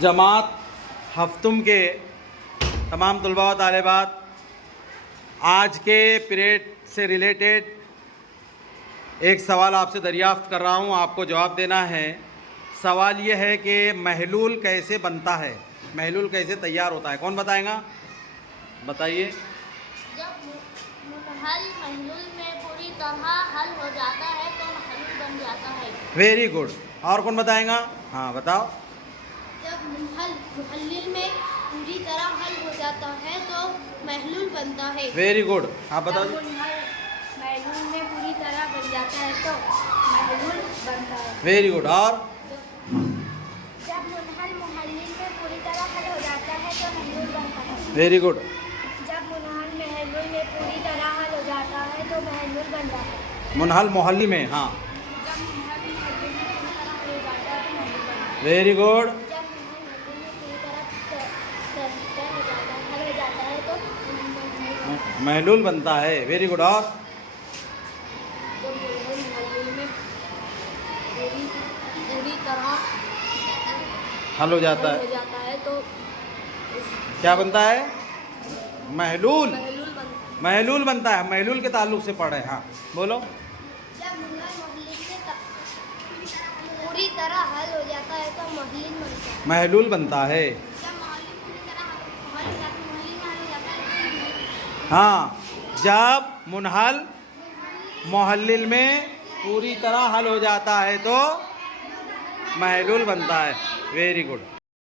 जमात हफ्तुम के तमाम तलबा व तालिबात, आज के पीरियड से रिलेटेड एक सवाल आपसे दरियाफ़्त कर रहा हूँ, आपको जवाब देना है। सवाल ये है कि महलूल कैसे बनता है, महलूल कैसे तैयार होता है। कौन बताएगा, बताइए। जब मुनहल महलूल में पूरी तरह हल हो जाता है तो महलूल बन जाता है। Very good. और कौन बताएगा? हाँ बताओ। जब मुनहल मुहल्लिल में पूरी तरह हल हो जाता है तो महलूल बनता है। Very good. आप बताओ। जब मुनहल महलूल में पूरी तरह बन जाता है तो महलूल बनता है। Very good. और जब मुनहल मुहल्लिल में पूरी तरह हल हो जाता है तो महलूल बनता है। Very good. जब मुनहल महलूल में पूरी तरह हल हो जाता है तो महलूल बन जाता है। मुनहल मोहल्ली में, हाँ। जब मुनहल महलूल में पूरी तरह हल हो जाता है तो महलूल बनता है। Very good. जब मुनहल महलूल में पूरी तरह हल हो जाता है तो महलूल बनता है। Very good. और जब मुनहल महलूल में पूरी तरह हल हो जाता हल हो है, जाता है तो क्या बनता है? महलूल। महलूल बनता है। महलूल बनता है। महलूल के ताल्लुक से पढ़े, हाँ बोलो। जब मुनहल मुहल्लिल में पूरी तरह हल हो जाता है तो महलूल बनता है। महलूल बनता है, जब महलूल पूरी तरह हल हो जाता है, महलूल में हल हो जाता है हाँ। जब मुनहल मोहल्लिल में पूरी तरह हल हो जाता है तो महलूल बनता है। Very good.